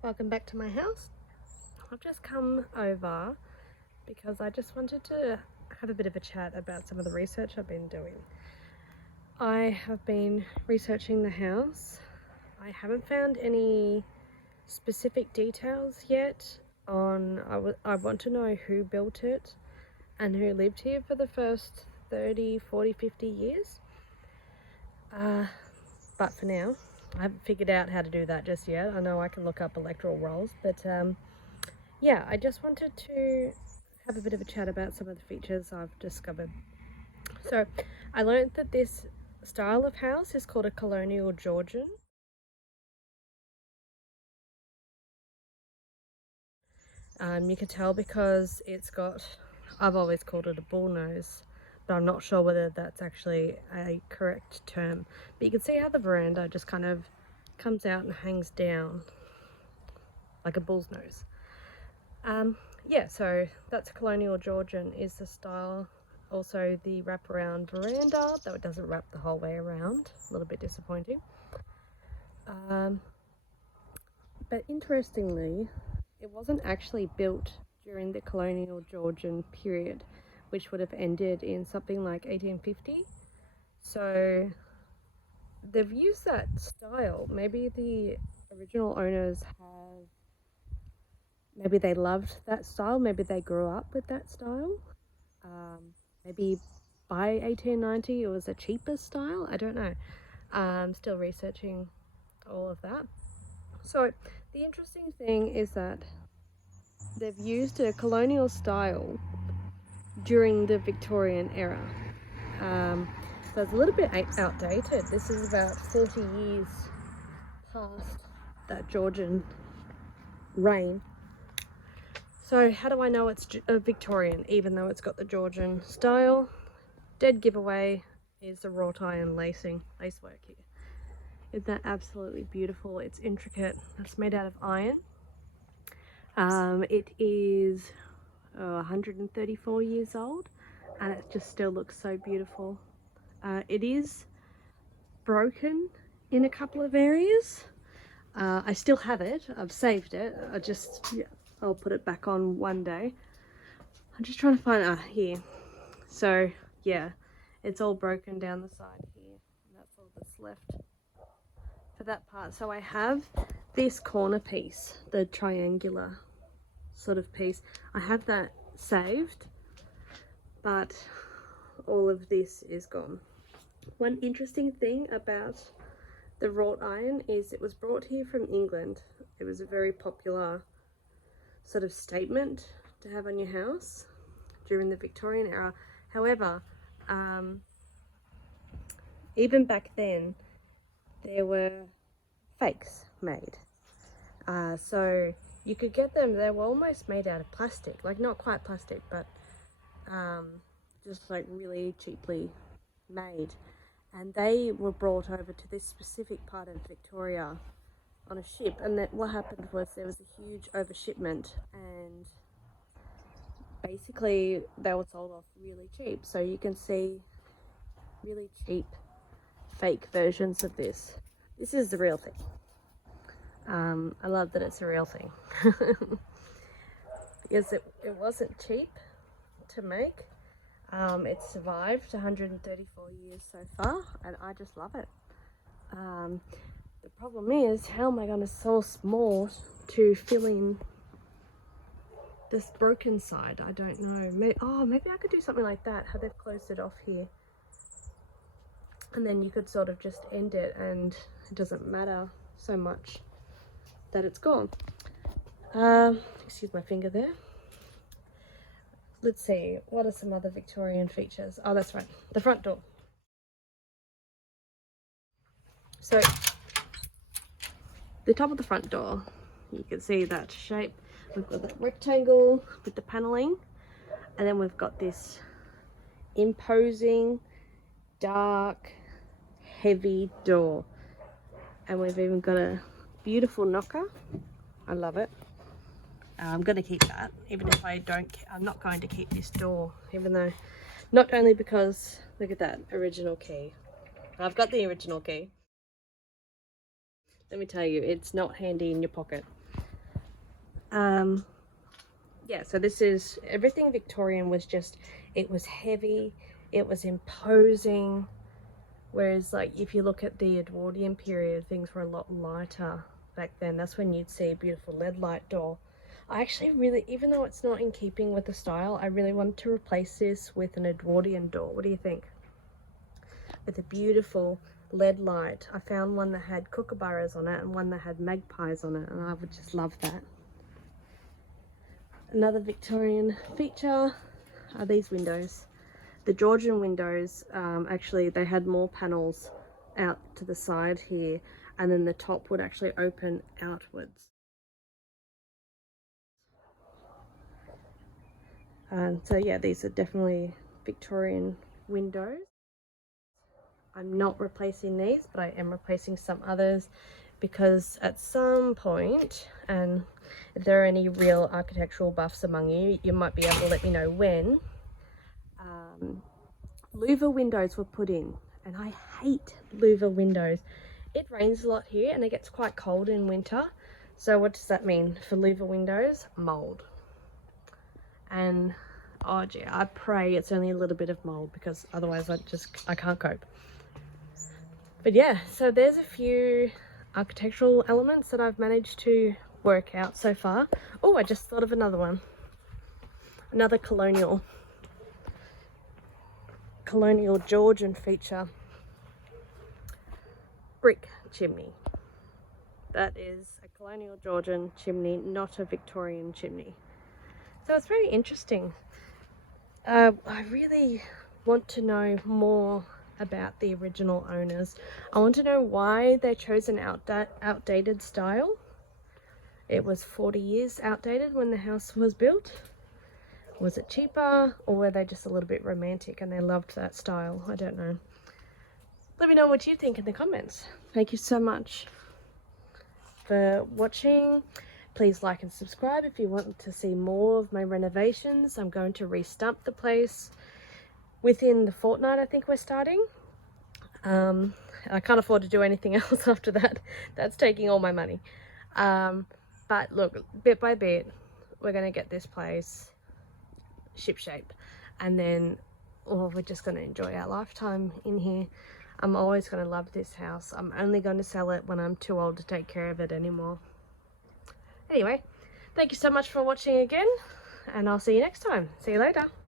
Welcome back to my house. I've just come over because I just wanted to have a bit of a chat about some of the research I've been doing. I have been researching the house. I haven't found any specific details yet on, I want to know who built it and who lived here for the first 30, 40, 50 years. But for now, I haven't figured out how to do that just yet. I know I can look up electoral rolls, but yeah, I just wanted to have a bit of a chat about some of the features I've discovered. So I learned that this style of house is called a colonial Georgian. You can tell because it's got, I've always called it a bull nose, but I'm not sure whether that's actually a correct term. But you can see how the veranda just kind of comes out and hangs down like a bull's nose. Yeah, so that's colonial Georgian is the style. Also the wraparound veranda, though it doesn't wrap the whole way around, a little bit disappointing. But interestingly, it wasn't actually built during the colonial Georgian period, which would have ended in something like 1850. So they've used that style. Maybe the original owners have, maybe they loved that style, maybe they grew up with that style. Maybe by 1890 it was a cheaper style, I don't know. I'm still researching all of that. So the interesting thing is that they've used a colonial style during the Victorian era. So it's a little bit outdated. This is about 40 years past that Georgian reign. So how do I know it's a Victorian, even though it's got the Georgian style? Dead giveaway is the wrought iron lacework here. Isn't that absolutely beautiful? It's intricate. It's made out of iron. It is 134 years old, and it just still looks so beautiful. It is broken in a couple of areas. I still have it. I've saved it. I'll put it back on one day. I'm just trying to find here. So yeah, it's all broken down the side here, and that's all that's left for that part. So I have this corner piece, the triangular sort of piece. I have that saved, but all of this is gone. One interesting thing about the wrought iron is it was brought here from England. It was a very popular sort of statement to have on your house during the Victorian era. However, even back then there were fakes made. So you could get them, they were almost made out of plastic, like not quite plastic, but just like really cheaply made. And they were brought over to this specific part of Victoria on a ship, and that what happened was there was a huge overshipment, and basically they were sold off really cheap. So you can see really cheap fake versions of this. This is the real thing. I love that it's a real thing because it wasn't cheap to make. It's survived 134 years so far, and I just love it. The problem is, how am I going to source more to fill in this broken side? I don't know. Maybe I could do something like that, how they've closed it off here. And then you could sort of just end it, and it doesn't matter so much that it's gone. Excuse my finger there. Let's see, what are some other Victorian features? Oh, that's right, the front door. So the top of the front door, you can see that shape. We've got that rectangle with the paneling, and then we've got this imposing, dark, heavy door, and we've even got a beautiful knocker. I love it. I'm going to keep that, even if I'm not going to keep this door, even though, not only because, look at that original key. I've got the original key. Let me tell you, it's not handy in your pocket. Yeah, so this is everything Victorian was just, it was heavy, it was imposing, whereas like if you look at the Edwardian period, things were a lot lighter back then. That's when you'd see a beautiful lead light door. I actually really, even though it's not in keeping with the style, I really wanted to replace this with an Edwardian door. What do you think? With a beautiful lead light. I found one that had kookaburras on it and one that had magpies on it, and I would just love that. Another Victorian feature are these windows. The Georgian windows, actually they had more panels out to the side here, and then the top would actually open outwards. And so yeah, these are definitely Victorian windows. I'm not replacing these, but I am replacing some others, because at some point, and if there are any real architectural buffs among you, you might be able to let me know when, louver windows were put in, and I hate louver windows. It rains a lot here and it gets quite cold in winter. So what does that mean for louver windows? Mold. And oh gee, I pray it's only a little bit of mold, because otherwise I can't cope. But yeah, so there's a few architectural elements that I've managed to work out so far. Oh, I just thought of another one. Another colonial Georgian feature. Brick chimney. That is a colonial Georgian chimney, not a Victorian chimney. So it's very interesting. I really want to know more about the original owners. I want to know why they chose an outdated style. It was 40 years outdated when the house was built. Was it cheaper, or were they just a little bit romantic and they loved that style? I don't know. Let me know what you think in the comments. Thank you so much for watching. Please like and subscribe if you want to see more of my renovations. I'm going to restump the place within the fortnight. I think we're starting. I can't afford to do anything else after that. That's taking all my money. But look, bit by bit, we're going to get this place shipshape, and then we're just going to enjoy our lifetime in here. I'm always going to love this house. I'm only going to sell it when I'm too old to take care of it anymore. Anyway, thank you so much for watching again, and I'll see you next time. See you later.